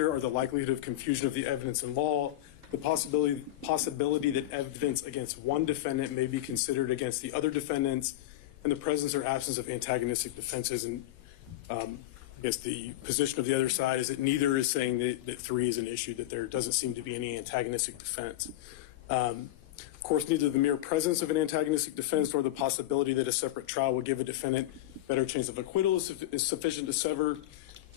are the likelihood of confusion of the evidence in law, the possibility that evidence against one defendant may be considered against the other defendants, and the presence or absence of antagonistic defenses. And I guess the position of the other side is that neither is saying that 3 is an issue, that there doesn't seem to be any antagonistic defense. Of course, neither the mere presence of an antagonistic defense nor the possibility that a separate trial will give a defendant better chance of acquittal is sufficient to sever.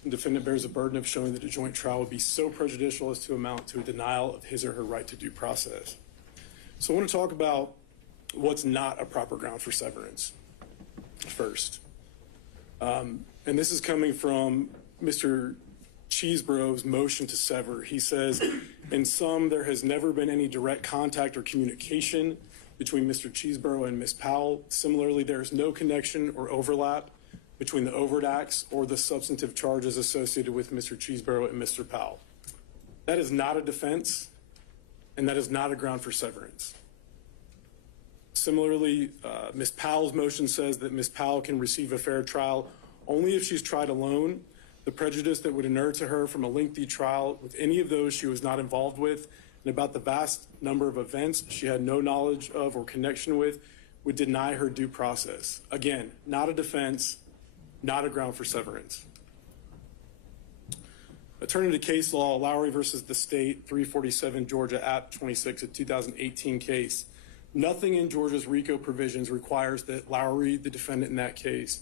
The defendant bears a burden of showing that a joint trial would be so prejudicial as to amount to a denial of his or her right to due process. So I want to talk about what's not a proper ground for severance first. And this is coming from Mr. Cheeseborough's motion to sever. He says, in sum, there has never been any direct contact or communication between Mr. Cheeseborough and Ms. Powell. Similarly, there is no connection or overlap between the overt acts or the substantive charges associated with Mr. Cheeseborough and Mr. Powell. That is not a defense, and that is not a ground for severance. Similarly, Ms. Powell's motion says that Ms. Powell can receive a fair trial only if she's tried alone. The prejudice that would inure to her from a lengthy trial with any of those she was not involved with, and about the vast number of events she had no knowledge of or connection with, would deny her due process. Again, not a defense, not a ground for severance. Turning to case law, Lowry versus the state, 347 Georgia App 26, a 2018 case. Nothing in Georgia's RICO provisions requires that Lowry, the defendant in that case,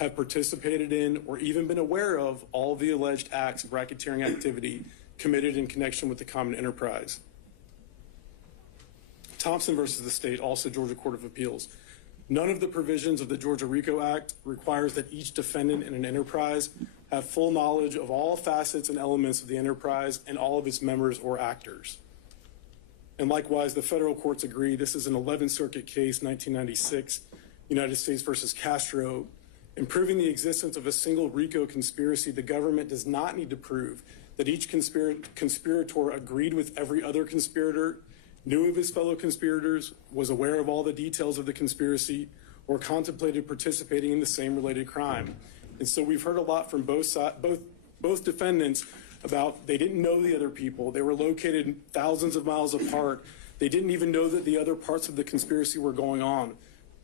have participated in or even been aware of all the alleged acts of racketeering activity committed in connection with the common enterprise. Thompson versus the state, also Georgia Court of Appeals. None of the provisions of the Georgia RICO Act requires that each defendant in an enterprise have full knowledge of all facets and elements of the enterprise and all of its members or actors. And likewise, the federal courts agree. This is an 11th Circuit case, 1996, United States versus Castro. In proving the existence of a single RICO conspiracy, the government does not need to prove that each conspirator agreed with every other conspirator, knew of his fellow conspirators, was aware of all the details of the conspiracy, or contemplated participating in the same related crime. And so we've heard a lot from both defendants about they didn't know the other people. They were located thousands of miles apart. They didn't even know that the other parts of the conspiracy were going on.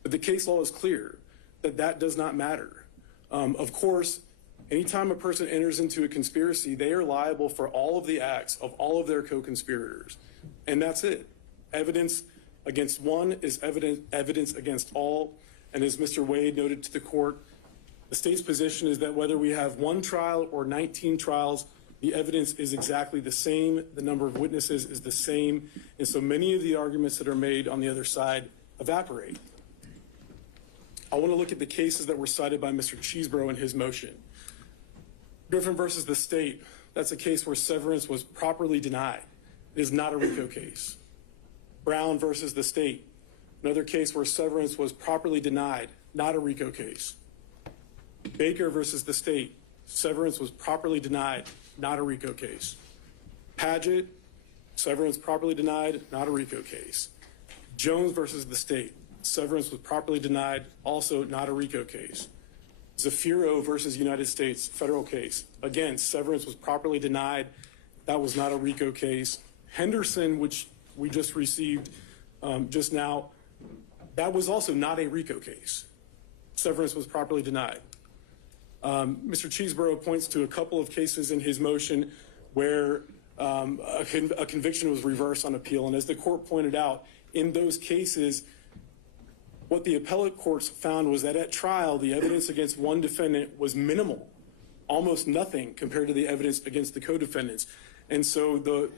But the case law is clear that that does not matter. Of course, anytime a person enters into a conspiracy, they are liable for all of the acts of all of their co-conspirators. And that's it. Evidence against one is evidence against all. And as Mr. Wade noted to the court, the state's position is that whether we have one trial or 19 trials, the evidence is exactly the same. The number of witnesses is the same. And so many of the arguments that are made on the other side evaporate. I want to look at the cases that were cited by Mr. Cheeseborough in his motion. Griffin versus the state, that's a case where severance was properly denied. It is not a RICO case. Brown versus the state, another case where severance was properly denied, not a RICO case. Baker versus the state, severance was properly denied, not a RICO case. Padgett, severance properly denied, not a RICO case. Jones versus the state, severance was properly denied, also not a RICO case. Zafiro versus United States, federal case. Again, severance was properly denied. That was not a RICO case. Henderson, which we just received just now, that was also not a RICO case. Severance was properly denied. Mr. Cheeseborough points to a couple of cases in his motion where a conviction was reversed on appeal. And as the court pointed out, in those cases, what the appellate courts found was that at trial, the evidence against one defendant was minimal, almost nothing compared to the evidence against the co-defendants. And so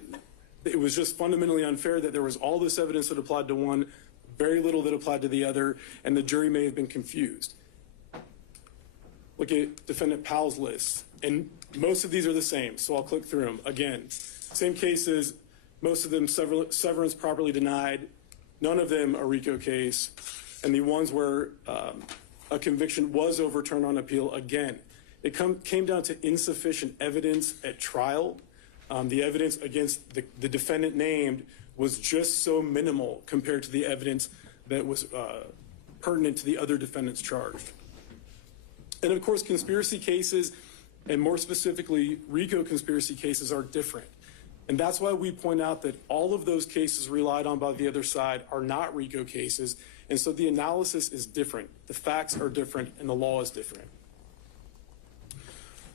it was just fundamentally unfair that there was all this evidence that applied to one, very little that applied to the other, and the jury may have been confused. Look at Defendant Powell's list, and most of these are the same, so I'll click through them. Again, same cases, most of them severance properly denied, none of them a RICO case, and the ones where a conviction was overturned on appeal, again, it came down to insufficient evidence at trial. The evidence against the defendant named was just so minimal compared to the evidence that was pertinent to the other defendants charged. And of course, conspiracy cases, and more specifically, RICO conspiracy cases are different. And that's why we point out that all of those cases relied on by the other side are not RICO cases. And so the analysis is different. The facts are different and the law is different.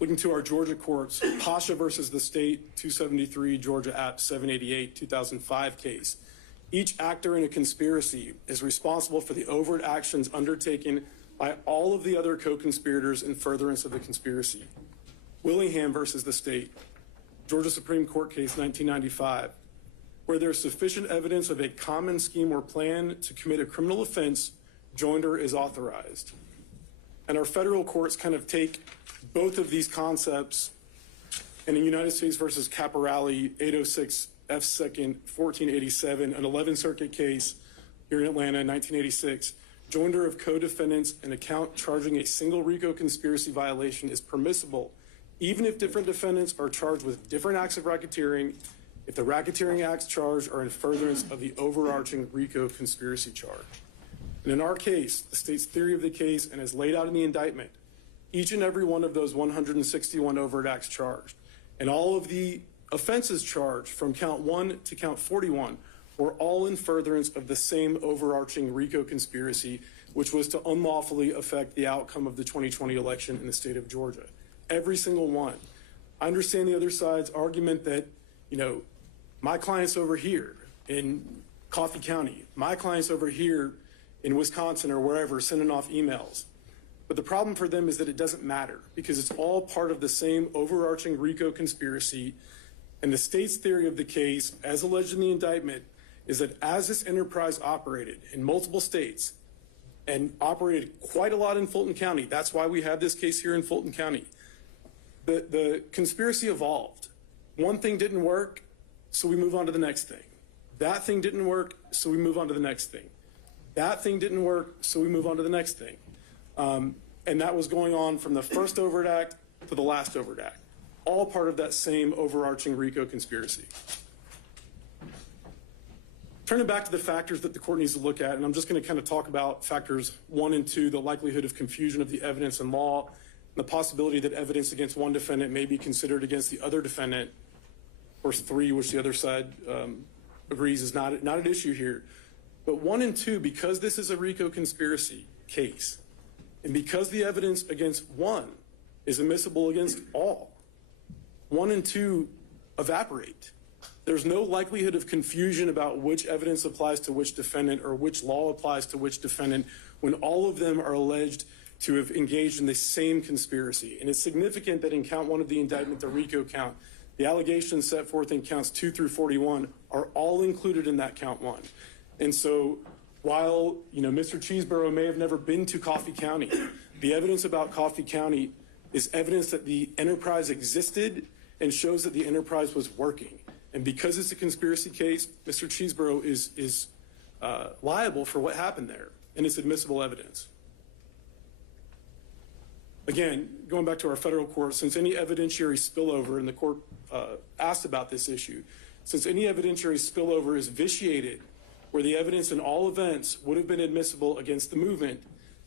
Looking to our Georgia courts, Pasha versus the state, 273 Georgia App 788, 2005 case. Each actor in a conspiracy is responsible for the overt actions undertaken by all of the other co-conspirators in furtherance of the conspiracy. Willingham versus the state, Georgia Supreme Court case 1995, where there's sufficient evidence of a common scheme or plan to commit a criminal offense, joinder is authorized. And our federal courts kind of take both of these concepts, and in United States versus Caporale, 806 F. 2nd, 1487, an 11th Circuit case here in Atlanta, 1986, joinder of co-defendants in a count charging a single RICO conspiracy violation is permissible, even if different defendants are charged with different acts of racketeering, if the racketeering acts charged are in furtherance of the overarching RICO conspiracy charge. And in our case, the state's theory of the case and as laid out in the indictment, each and every one of those 161 overt acts charged, and all of the offenses charged from count 1 to count 41 were all in furtherance of the same overarching RICO conspiracy, which was to unlawfully affect the outcome of the 2020 election in the state of Georgia. Every single one. I understand the other side's argument that, my client's over here in Coffee County, my client's over here in Wisconsin or wherever sending off emails. But the problem for them is that it doesn't matter because it's all part of the same overarching RICO conspiracy. And the state's theory of the case, as alleged in the indictment, is that as this enterprise operated in multiple states and operated quite a lot in Fulton County, that's why we have this case here in Fulton County, the conspiracy evolved. One thing didn't work, so we move on to the next thing. That thing didn't work, so we move on to the next thing. That thing didn't work, so we move on to the next thing. And that was going on from the first overt act to the last overt act, all part of that same overarching RICO conspiracy. Turning back to the factors that the court needs to look at, and I'm just going to kind of talk about factors 1 and 2, the likelihood of confusion of the evidence in law, and the possibility that evidence against one defendant may be considered against the other defendant, of course 3, which the other side agrees is not an issue here. But 1 and 2, because this is a RICO conspiracy case, and because the evidence against one is admissible against all, 1 and 2 evaporate. There's no likelihood of confusion about which evidence applies to which defendant or which law applies to which defendant when all of them are alleged to have engaged in the same conspiracy. And it's significant that in count 1 of the indictment, the RICO count, the allegations set forth in counts 2 through 41 are all included in that count 1. And so while, Mr. Cheeseborough may have never been to Coffee County, the evidence about Coffee County is evidence that the enterprise existed and shows that the enterprise was working. And because it's a conspiracy case, Mr. Cheeseborough is liable for what happened there, and it's admissible evidence. Again, going back to our federal court, since any evidentiary spillover, and the court asked about this issue, since any evidentiary spillover is vitiated where the evidence in all events would have been admissible against the movement,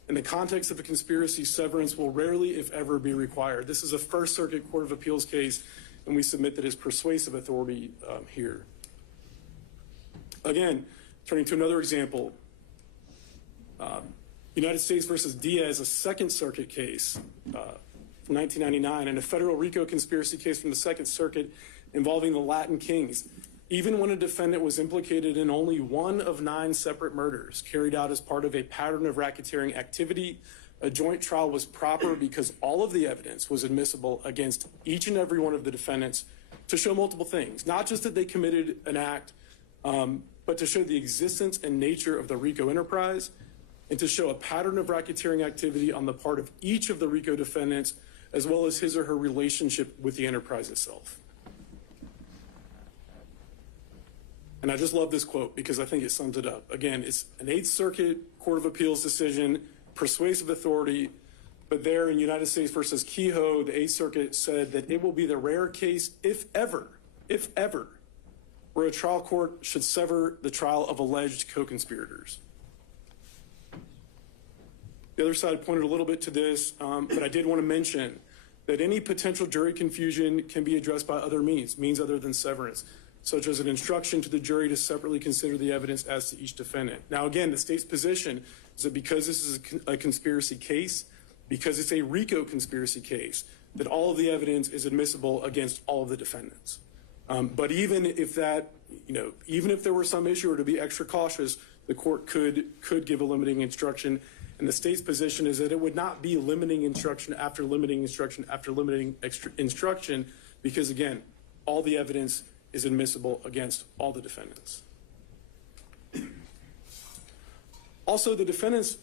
in the context of a conspiracy, severance will rarely, if ever, be required. This is a First Circuit Court of Appeals case, and we submit that as persuasive authority here. Again, turning to another example, United States versus Diaz, a Second Circuit case from 1999, and a federal RICO conspiracy case from the Second Circuit involving the Latin Kings. Even when a defendant was implicated in only 1 of 9 separate murders carried out as part of a pattern of racketeering activity, a joint trial was proper because all of the evidence was admissible against each and every one of the defendants to show multiple things, not just that they committed an act, but to show the existence and nature of the RICO enterprise and to show a pattern of racketeering activity on the part of each of the RICO defendants, as well as his or her relationship with the enterprise itself. And I just love this quote because I think it sums it up. Again, it's an 8th Circuit Court of Appeals decision, persuasive authority, but there in United States versus Kehoe, the 8th Circuit said that it will be the rare case, if ever, where a trial court should sever the trial of alleged co-conspirators. The other side pointed a little bit to this, but I did want to mention that any potential jury confusion can be addressed by other means other than severance, such as an instruction to the jury to separately consider the evidence as to each defendant. Now, again, the state's position is that because this is a conspiracy case, because it's a RICO conspiracy case, that all of the evidence is admissible against all of the defendants. But even if that, even if there were some issue or to be extra cautious, the court could give a limiting instruction. And the state's position is that it would not be limiting instruction after limiting instruction after limiting instruction, because again, all the evidence is admissible against all the defendants. Also, the defendants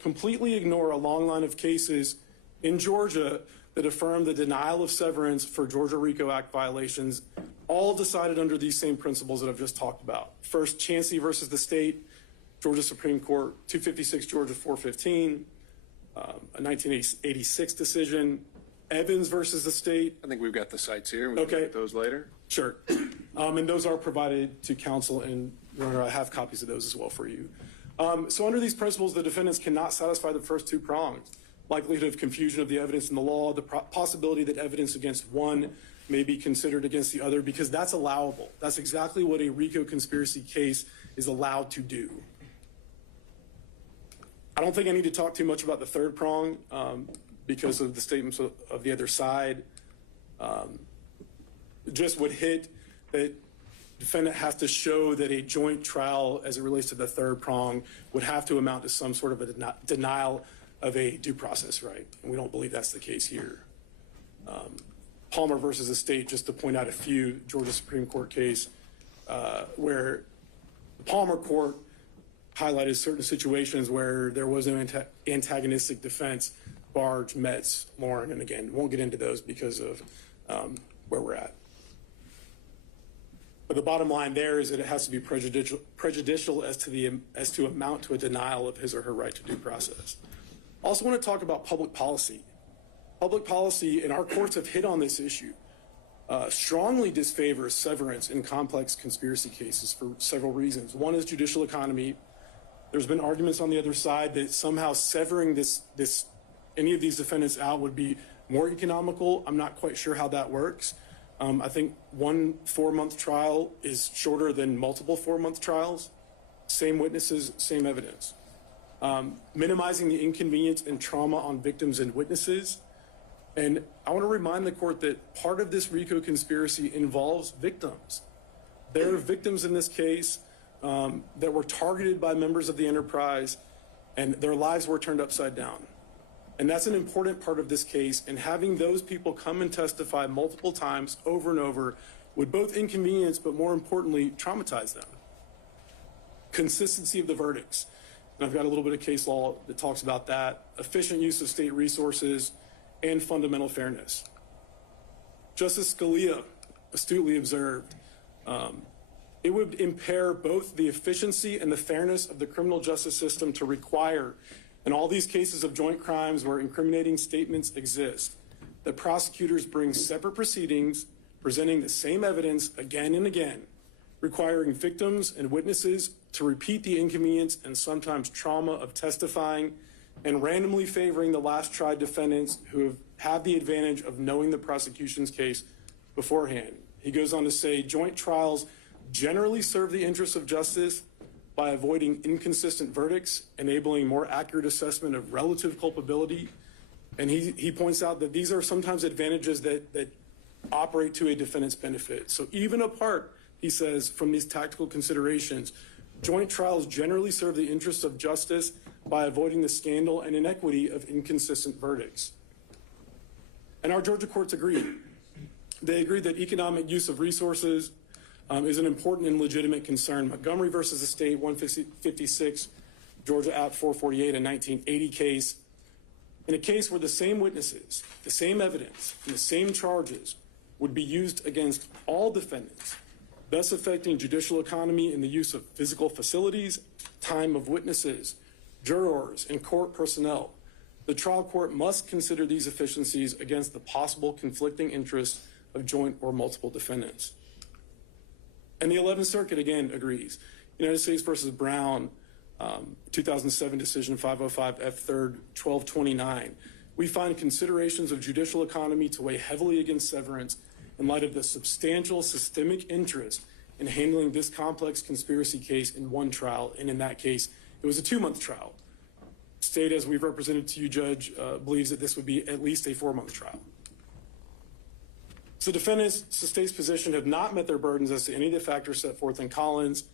completely ignore a long line of cases in Georgia that affirm the denial of severance for Georgia RICO Act violations, all decided under these same principles that I've just talked about. First, Chancey versus the state, Georgia Supreme Court, 256 Georgia 415, a 1986 decision. Evans versus the state. I think we've got the sites here. We can get those later. Sure. And those are provided to counsel, and Your Honor, I have copies of those as well for you. So under these principles, the defendants cannot satisfy the first two prongs: likelihood of confusion of the evidence in the law, the possibility that evidence against one may be considered against the other, because that's allowable. That's exactly what a RICO conspiracy case is allowed to do. I don't think I need to talk too much about the third prong because of the statements of the other side. Just would hit that defendant has to show that a joint trial as it relates to the third prong would have to amount to some sort of a denial of a due process right. And we don't believe that's the case here. Palmer versus the state, just to point out a few, Georgia Supreme Court case where the Palmer court highlighted certain situations where there was an antagonistic defense, Barge, Metz, Lauren, and again, won't get into those because of where we're at. But the bottom line there is that it has to be prejudicial as to amount to a denial of his or her right to due process. Also want to talk about public policy. Public policy, and our courts have hit on this issue, strongly disfavors severance in complex conspiracy cases for several reasons. One is judicial economy. There's been arguments on the other side that somehow severing any of these defendants out would be more economical. I'm not quite sure how that works. I think one 4-month trial is shorter than multiple 4-month trials. Same witnesses, same evidence. Minimizing the inconvenience and trauma on victims and witnesses. And I want to remind the court that part of this RICO conspiracy involves victims. There are victims in this case that were targeted by members of the enterprise, and their lives were turned upside down. And that's an important part of this case, and having those people come and testify multiple times over and over would both inconvenience, but more importantly, traumatize them. Consistency of the verdicts. And I've got a little bit of case law that talks about that. Efficient use of state resources and fundamental fairness. Justice Scalia astutely observed, it would impair both the efficiency and the fairness of the criminal justice system to require, in all these cases of joint crimes where incriminating statements exist, that prosecutors bring separate proceedings presenting the same evidence again and again, requiring victims and witnesses to repeat the inconvenience and sometimes trauma of testifying, and randomly favoring the last tried defendants who have had the advantage of knowing the prosecution's case beforehand. He goes on to say, joint trials generally serve the interests of justice by avoiding inconsistent verdicts, enabling more accurate assessment of relative culpability. And he points out that these are sometimes advantages that operate to a defendant's benefit. So even apart, he says, from these tactical considerations, joint trials generally serve the interests of justice by avoiding the scandal and inequity of inconsistent verdicts. And our Georgia courts agree. They agree that economic use of resources is an important and legitimate concern. Montgomery versus the state, 156, Georgia App 448, a 1980 case. In a case where the same witnesses, the same evidence, and the same charges would be used against all defendants, thus affecting judicial economy in the use of physical facilities, time of witnesses, jurors, and court personnel. The trial court must consider these efficiencies against the possible conflicting interests of joint or multiple defendants. And the 11th Circuit, again, agrees. United States versus Brown, 2007 decision 505 F3rd 1229. we find considerations of judicial economy to weigh heavily against severance in light of the substantial systemic interest in handling this complex conspiracy case in one trial, and in that case, it was a 2-month trial. State, as we've represented to you, Judge, believes that this would be at least a 4-month trial. So defendants, the state's position, have not met their burdens as to any of the factors set forth in Collins.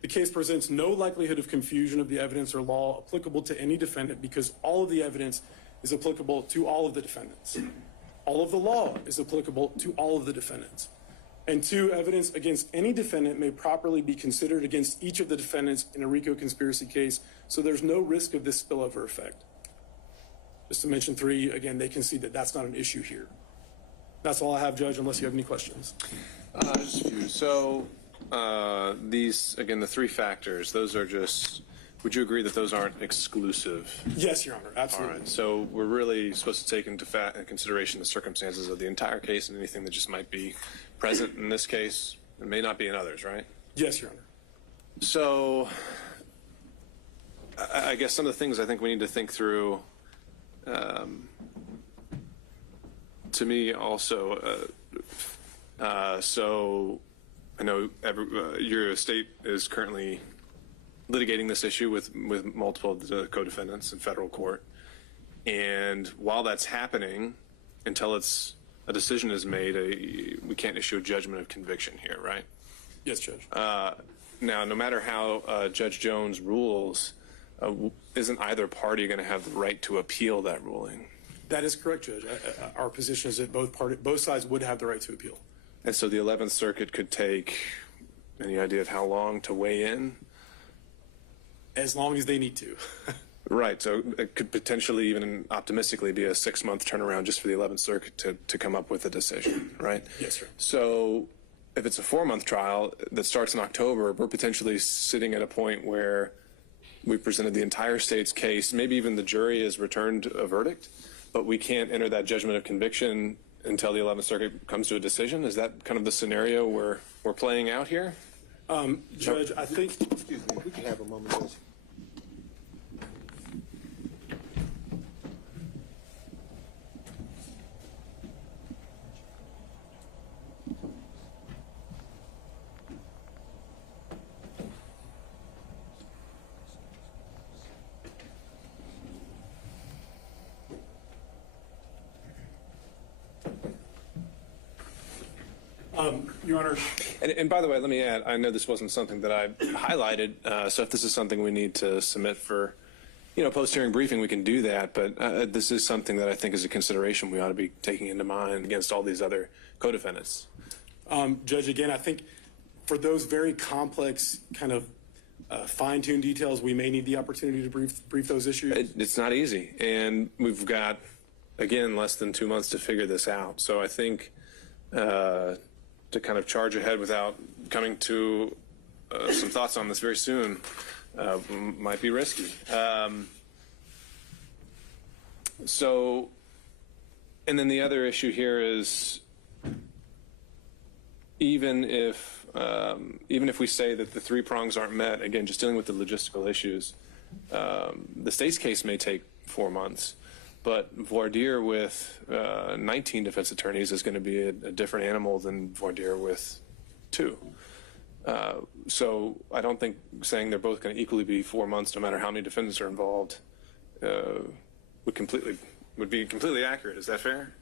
The case presents no likelihood of confusion of the evidence or law applicable to any defendant because all of the evidence is applicable to all of the defendants. All of the law is applicable to all of the defendants. And 2, evidence against any defendant may properly be considered against each of the defendants in a RICO conspiracy case, so there's no risk of this spillover effect. Just to mention 3, again, they concede that that's not an issue here. That's all I have, Judge, unless you have any questions. Just a few. So these, again, the 3 factors, those are just, would you agree that those aren't exclusive? Yes, Your Honor, absolutely. All right. So we're really supposed to take into consideration the circumstances of the entire case and anything that just might be present in this case and may not be in others, right? Yes, Your Honor. So I guess some of the things I think we need to think through, to me also, so I know your state is currently litigating this issue with multiple of the co-defendants in federal court. And while that's happening, until a decision is made, we can't issue a judgment of conviction here, right? Yes, Judge. Now, no matter how Judge Jones rules, isn't either party going to have the right to appeal that ruling? That is correct, Judge. Our position is that both sides would have the right to appeal. And so the 11th Circuit could take any idea of how long to weigh in? As long as they need to. Right. So it could potentially even optimistically be a 6-month turnaround just for the 11th Circuit to come up with a decision, right? Yes, sir. So if it's a 4-month trial that starts in October, we're potentially sitting at a point where we've presented the entire state's case. Maybe even the jury has returned a verdict, but we can't enter that judgment of conviction until the 11th Circuit comes to a decision. Is that kind of the scenario we're playing out here? Judge, I think... Excuse me, if we can have a moment, please. Your Honor. And by the way, let me add, I know this wasn't something that I highlighted, so if this is something we need to submit for, post-hearing briefing, we can do that, but this is something that I think is a consideration we ought to be taking into mind against all these other co-defendants. Judge, again, I think for those very complex kind of fine-tuned details, we may need the opportunity to brief those issues. It's not easy, and we've got, again, less than 2 months to figure this out. So I think to kind of charge ahead without coming to some thoughts on this very soon might be risky. So, and then the other issue here is even if we say that the 3 prongs aren't met, again, just dealing with the logistical issues, the state's case may take 4 months. But voir dire with 19 defense attorneys is going to be a different animal than voir dire with 2. So I don't think saying they're both going to equally be 4 months, no matter how many defendants are involved, would be completely accurate. Is that fair?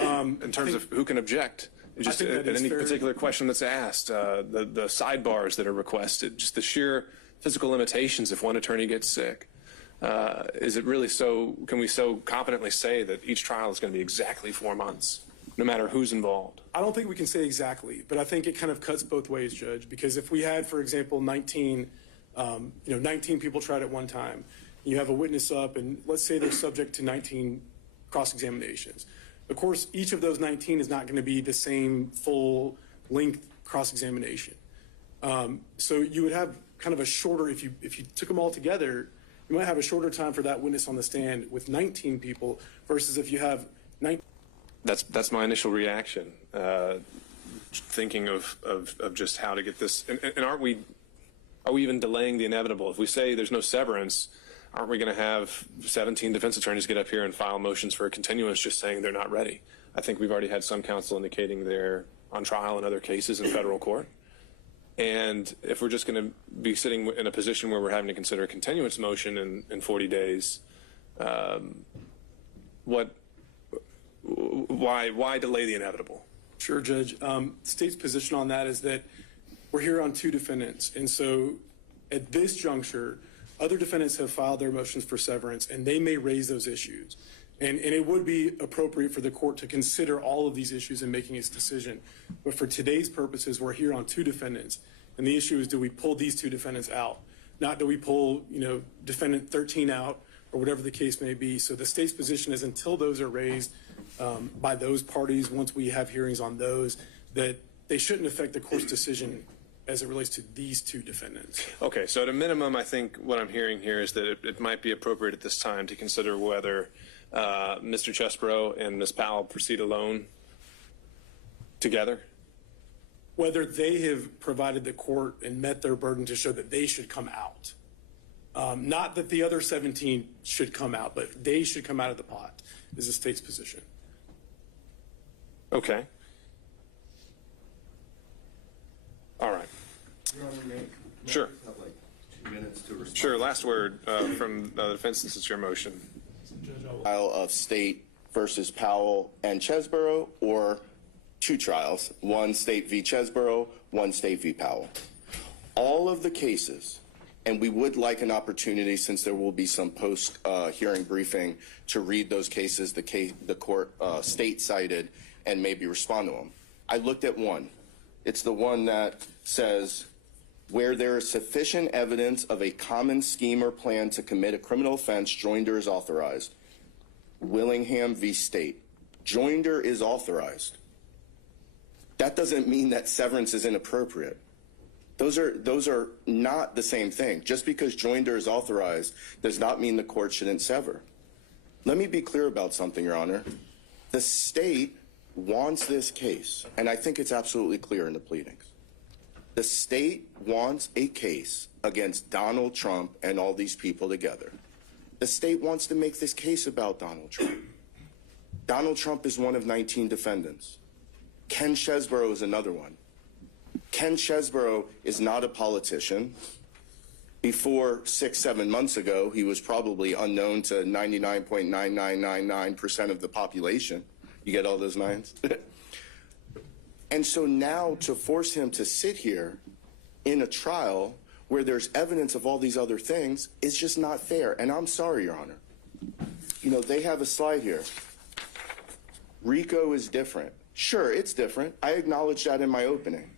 In terms of who can object, just at any particular question that's asked, the sidebars that are requested, just the sheer physical limitations if one attorney gets sick. Is it really so, can we so confidently say that each trial is going to be exactly 4 months, no matter who's involved? I don't think we can say exactly, but I think it kind of cuts both ways, Judge, because if we had, for example, 19 people tried at one time, you have a witness up, and let's say they're subject to 19 cross-examinations. Of course, each of those 19 is not going to be the same full-length cross-examination. So you would have kind of a shorter, if you took them all together, you might have a shorter time for that witness on the stand with 19 people versus if you have 19. That's my initial reaction, thinking of just how to get this. And are we even delaying the inevitable? If we say there's no severance, aren't we going to have 17 defense attorneys get up here and file motions for a continuance just saying they're not ready? I think we've already had some counsel indicating they're on trial in other cases in federal court. And if we're just going to be sitting in a position where we're having to consider a continuance motion in 40 days, why delay the inevitable? Sure, Judge. The state's position on that is that we're here on two defendants. And so at this juncture, other defendants have filed their motions for severance, and they may raise those issues. And it would be appropriate for the court to consider all of these issues in making its decision. But for today's purposes, we're here on two defendants. And the issue is, do we pull these two defendants out? Not do we pull, defendant 13 out or whatever the case may be. So the state's position is until those are raised by those parties, once we have hearings on those, that they shouldn't affect the court's decision as it relates to these two defendants. Okay, so at a minimum, I think what I'm hearing here is that it might be appropriate at this time to consider whether Mr. Chesbrough and Ms. Powell proceed alone together. Whether they have provided the court and met their burden to show that they should come out. Not that the other 17 should come out, but they should come out of the pot is the state's position. Okay. All right. Your Honor, may Sure. I have like 2 minutes to respond? Sure, last word from the defense. This is your motion. Trial of State versus Powell and Chesbrough, or two trials, one State v. Chesbrough, one State v. Powell. All of the cases, and we would like an opportunity, since there will be some post-hearing briefing, to read those cases the court state cited and maybe respond to them. I looked at one. It's the one that says, where there is sufficient evidence of a common scheme or plan to commit a criminal offense, joinder is authorized. Willingham v. State. Joinder is authorized. That doesn't mean that severance is inappropriate. Those are not the same thing. Just because joinder is authorized does not mean the court shouldn't sever. Let me be clear about something, Your Honor. The state wants this case, and I think it's absolutely clear in the pleadings. The state wants a case against Donald Trump and all these people together. The state wants to make this case about Donald Trump. Donald Trump is one of 19 defendants. Ken Chesbrough is another one. Ken Chesbrough is not a politician. Before 6-7 months ago, he was probably unknown to 99.9999% of the population. You get all those nines? And so now to force him to sit here in a trial where there's evidence of all these other things is just not fair. And I'm sorry, Your Honor. They have a slide here. RICO is different. Sure, it's different. I acknowledge that in my opening.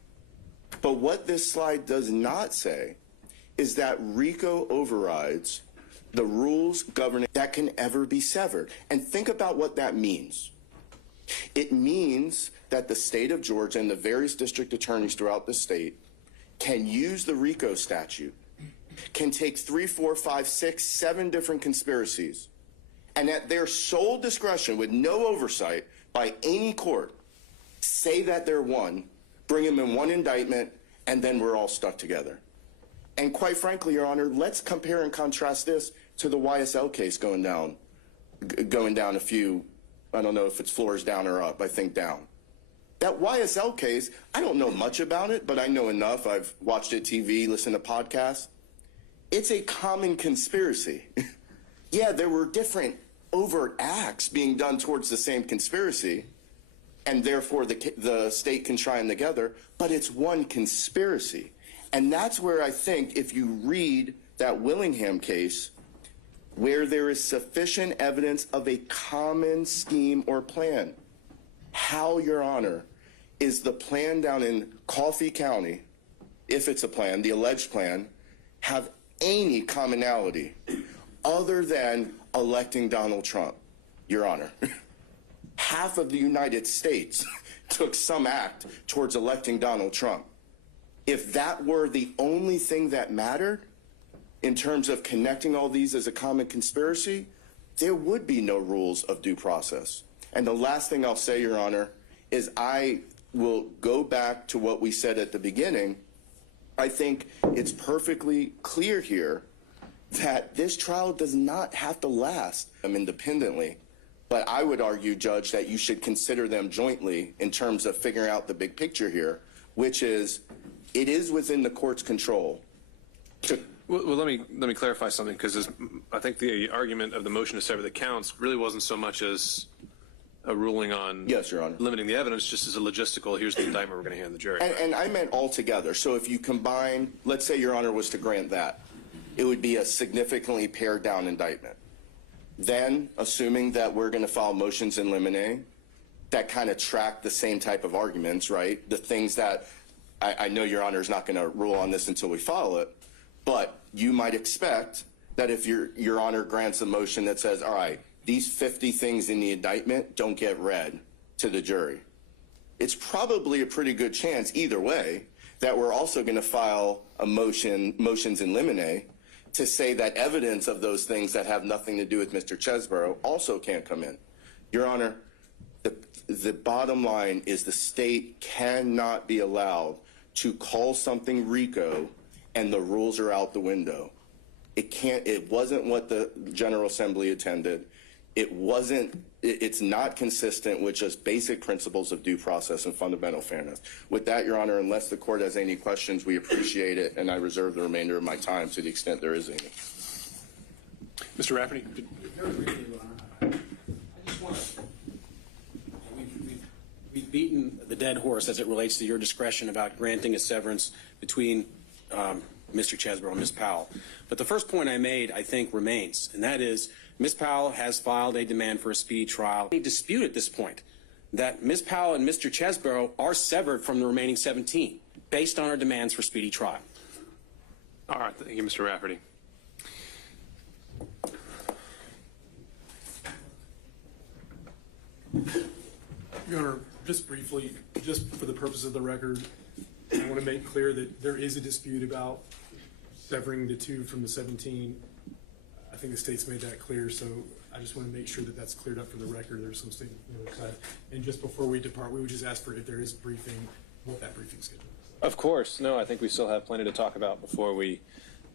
But what this slide does not say is that RICO overrides the rules governing that can ever be severed. And think about what that means. It means that the state of Georgia and the various district attorneys throughout the state can use the RICO statute, can take 3, 4, 5, 6, 7 different conspiracies, and at their sole discretion, with no oversight by any court, say that they're one, bring them in one indictment, and then we're all stuck together. And quite frankly, Your Honor, let's compare and contrast this to the YSL case going down a few, I don't know if it's floors down or up, I think down. That YSL case, I don't know much about it, but I know enough. I've watched it TV, listened to podcasts. It's a common conspiracy. Yeah, there were different overt acts being done towards the same conspiracy, and therefore the state can try them together, but it's one conspiracy. And that's where I think if you read that Willingham case, where there is sufficient evidence of a common scheme or plan, how, Your Honor, is the plan down in Coffee County, if it's a plan, the alleged plan, have any commonality other than electing Donald Trump, Your Honor? Half of the United States took some act towards electing Donald Trump. If that were the only thing that mattered in terms of connecting all these as a common conspiracy, there would be no rules of due process. And the last thing I'll say, Your Honor, is I will go back to what we said at the beginning. I think it's perfectly clear here that this trial does not have to last independently. But I would argue, Judge, that you should consider them jointly in terms of figuring out the big picture here, which is it is within the court's control to. Well, let me clarify something, because I think the argument of the motion to sever the counts really wasn't so much as a ruling on Yes, Your Honor. limiting the evidence, just as a logistical, here's the indictment we're going to hand the jury. And I meant altogether. So if you combine, let's say Your Honor was to grant that, it would be a significantly pared down indictment. Then, assuming that we're going to file motions in limine that kind of track the same type of arguments, right? The things that I know Your Honor is not going to rule on this until we file it, but you might expect that if Your Honor grants a motion that says, all right, these 50 things in the indictment don't get read to the jury, it's probably a pretty good chance either way that we're also going to file a motions in limine to say that evidence of those things that have nothing to do with Mr. Chesborough also can't come in. Your Honor, the bottom line is the state cannot be allowed to call something RICO and the rules are out the window. It wasn't what the General Assembly intended. It's not consistent with just basic principles of due process and fundamental fairness. With that, Your Honor, unless the court has any questions, we appreciate it, and I reserve the remainder of my time to the extent there is any. Mr. Rafferty? Very briefly, Your Honor, I just want to, we've beaten the dead horse as it relates to your discretion about granting a severance between Mr. Chesborough and Ms. Powell. But the first point I made, I think, remains, and that is Ms. Powell has filed a demand for a speedy trial. We dispute at this point that Ms. Powell and Mr. Chesborough are severed from the remaining 17 based on our demands for speedy trial. All right. Thank you, Mr. Rafferty. Your Honor, just briefly, just for the purpose of the record, I want to make clear that there is a dispute about severing the 2 from the 17. I think the state's made that clear, so I just want to make sure that that's cleared up for the record. There's some state side. And just before we depart, we would just ask for, if there is briefing, what that briefing schedule is. Of course. No, I think we still have plenty to talk about before we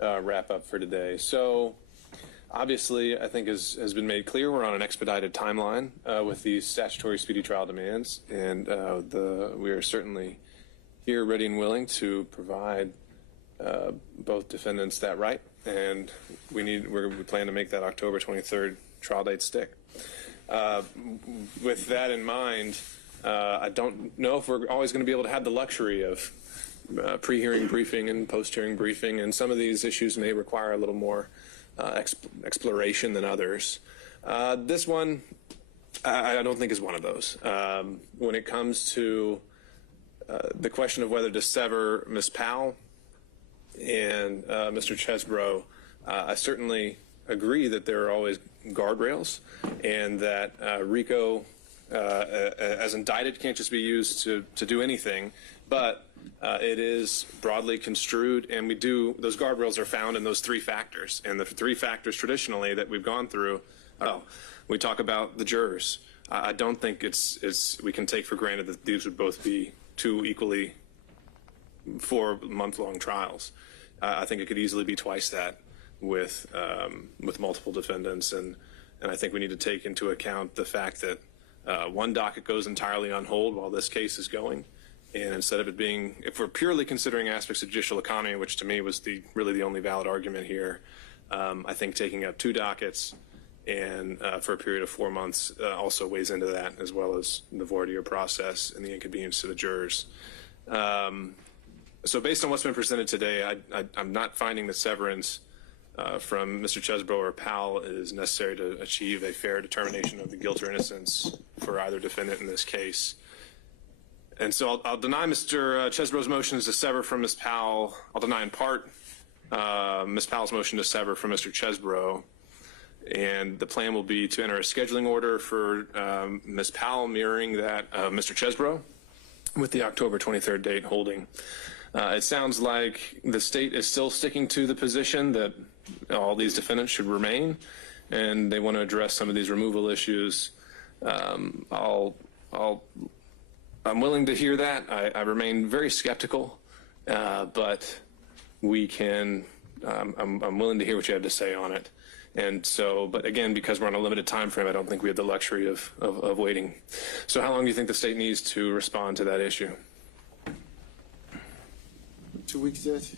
wrap up for today. So, obviously, I think has been made clear, we're on an expedited timeline with these statutory speedy trial demands, and we are certainly here ready and willing to provide both defendants that right, and we plan to make that October 23rd trial date stick. With that in mind, I don't know if we're always going to be able to have the luxury of pre-hearing briefing and post-hearing briefing, and some of these issues may require a little more exploration than others. This one, I don't think is one of those. When it comes to the question of whether to sever Ms. Powell and Mr. Chesborough, I certainly agree that there are always guardrails, and that RICO, as indicted, can't just be used to do anything, but it is broadly construed, and those guardrails are found in those 3 factors. And the 3 factors traditionally that we've gone through, we talk about the jurors. I don't think we can take for granted that these would both be 2 equally 4-month-long trials. I think it could easily be twice that with multiple defendants, and I think we need to take into account the fact that one docket goes entirely on hold while this case is going, and instead of it being, if we're purely considering aspects of judicial economy, which to me was really the only valid argument here, I think taking up 2 dockets and for a period of 4 months also weighs into that, as well as the voir dire process and the inconvenience to the jurors. So based on what's been presented today, I'm not finding that severance from Mr. Chesborough or Powell is necessary to achieve a fair determination of the guilt or innocence for either defendant in this case. And so I'll deny Mr. Chesborough's motions to sever from Ms. Powell. I'll deny in part Ms. Powell's motion to sever from Mr. Chesborough. And the plan will be to enter a scheduling order for Ms. Powell mirroring that of Mr. Chesborough with the October 23rd date holding. It sounds like the state is still sticking to the position that all these defendants should remain, and they want to address some of these removal issues. I'm willing to hear that. I remain very skeptical, but we can I'm willing to hear what you have to say on it. And so, but again, because we're on a limited time frame, I don't think we have the luxury of waiting. So how long do you think the state needs to respond to that issue? 2 weeks, Judge?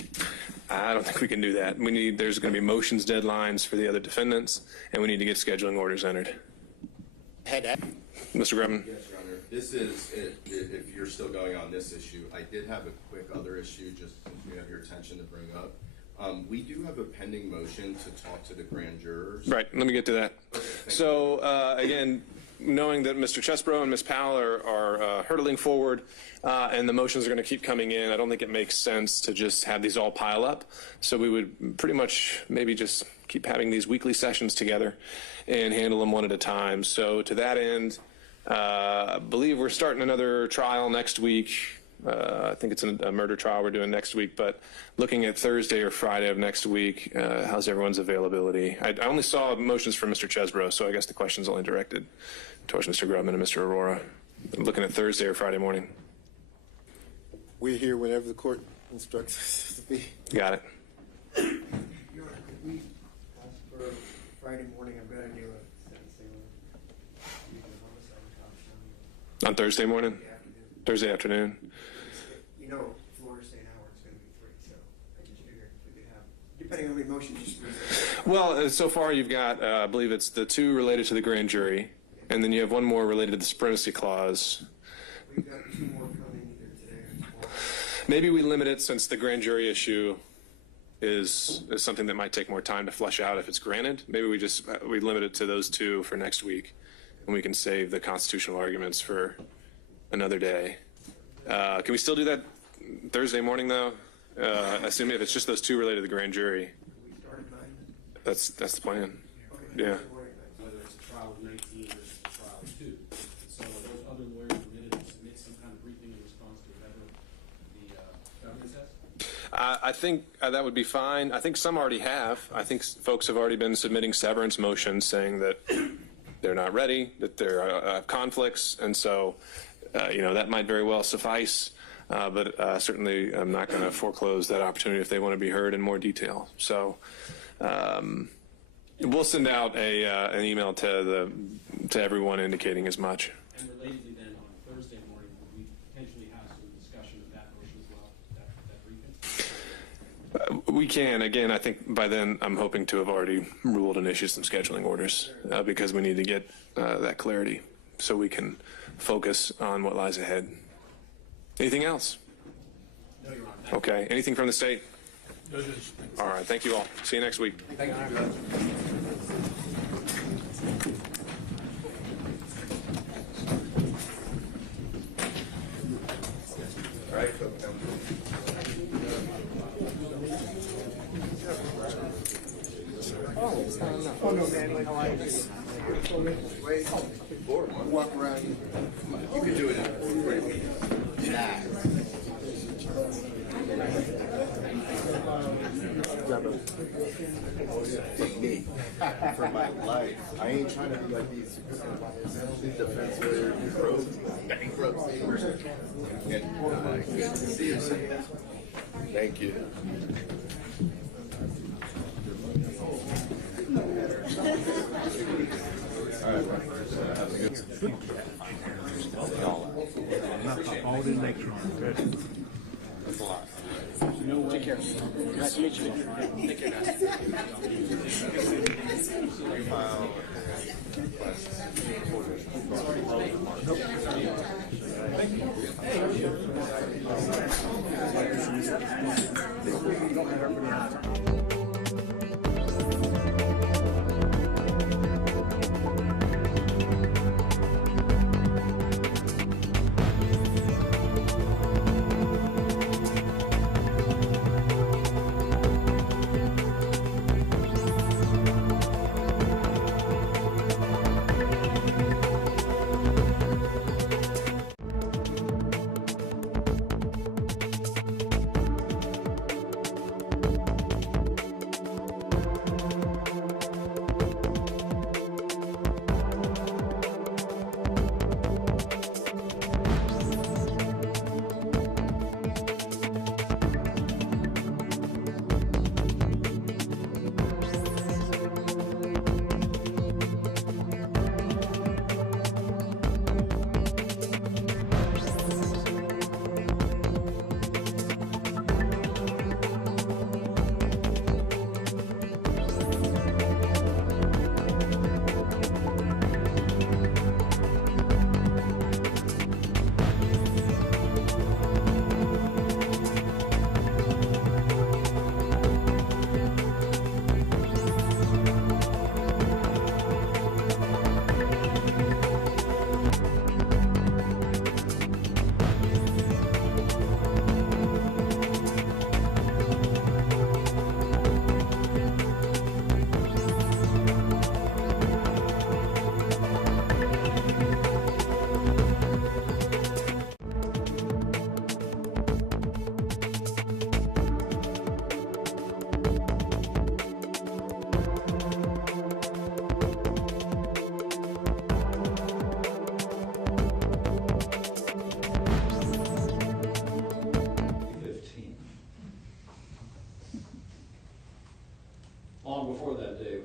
I don't think we can do that. There's going to be motions deadlines for the other defendants, and we need to get scheduling orders entered. Mr. Grubman? Yes, Your Honor. This is, if you're still going on this issue, I did have a quick other issue just since we have your attention to bring up. We do have a pending motion to talk to the grand jurors. Right, let me get to that. So, again, knowing that Mr. Chesbro and Ms. Powell are hurtling forward, and the motions are going to keep coming in, I don't think it makes sense to just have these all pile up. So we would pretty much maybe just keep having these weekly sessions together and handle them one at a time. So to that end, I believe we're starting another trial next week. I think it's a murder trial we're doing next week, but looking at Thursday or Friday of next week, how's everyone's availability? I only saw motions from Mr. Chesbro, so I guess the question's only directed towards Mr. Grubman and Mr. Aurora. I'm looking at Thursday or Friday morning. We're here whenever the court instructs us to be. Got it. Your Honor, could we ask for Friday morning? I'm going to do a sentencing homicide trial On Thursday morning? in the afternoon. Thursday afternoon? You know, Florida State hour is going to be 3, so I just figured if we could have, depending on the motions, just Well, so far you've got, I believe it's the 2 related to the grand jury, and then you have 1 more related to the supremacy clause. we've got 2 more coming either today or tomorrow. Maybe we limit it, since the grand jury issue is something that might take more time to flesh out if it's granted. Maybe we limit it to those 2 for next week, and we can save the constitutional arguments for another day. Can we still do that Thursday morning, though? Assuming if it's just those 2 related to the grand jury. We start at 9. That's the plan. Okay, Yeah. Thursday morning, 9. Whether it's a trial of 19 or it's a trial of 2. So are those other lawyers permitted to submit some kind of briefing in response to whatever the government says? I think that would be fine. I think some already have. I think folks have already been submitting severance motions saying that they're not ready, that there are conflicts, and so that might very well suffice. But certainly I'm not going to foreclose that opportunity if they want to be heard in more detail. So we'll send out an email to everyone indicating as much. And relatedly then, on Thursday morning, would we potentially have some discussion of that motion as well, that briefing? We can. Again, I think by then I'm hoping to have already ruled and issued some scheduling orders because we need to get that clarity so we can focus on what lies ahead. Anything else? No, Your Honor. Okay. Anything from the state? All right. Thank you all. See you next week. Thank you, Judge. All right, folks. Oh, no, man, how are you? Wait, walk around. You can do it in 3 minutes. Me, for my life. I ain't trying to be like these defense lawyers, bankruptcy. Good to see you. Thank you. All the electrons. Good. Take care. Nice to meet you. Take care, guys.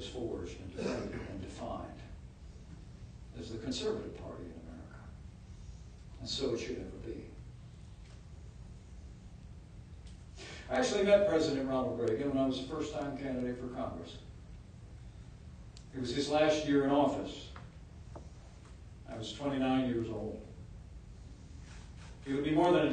was forged and defended and defined as the conservative party in America. And so it should ever be. I actually met President Ronald Reagan when I was a first-time candidate for Congress. It was his last year in office. I was 29 years old. It would be more than a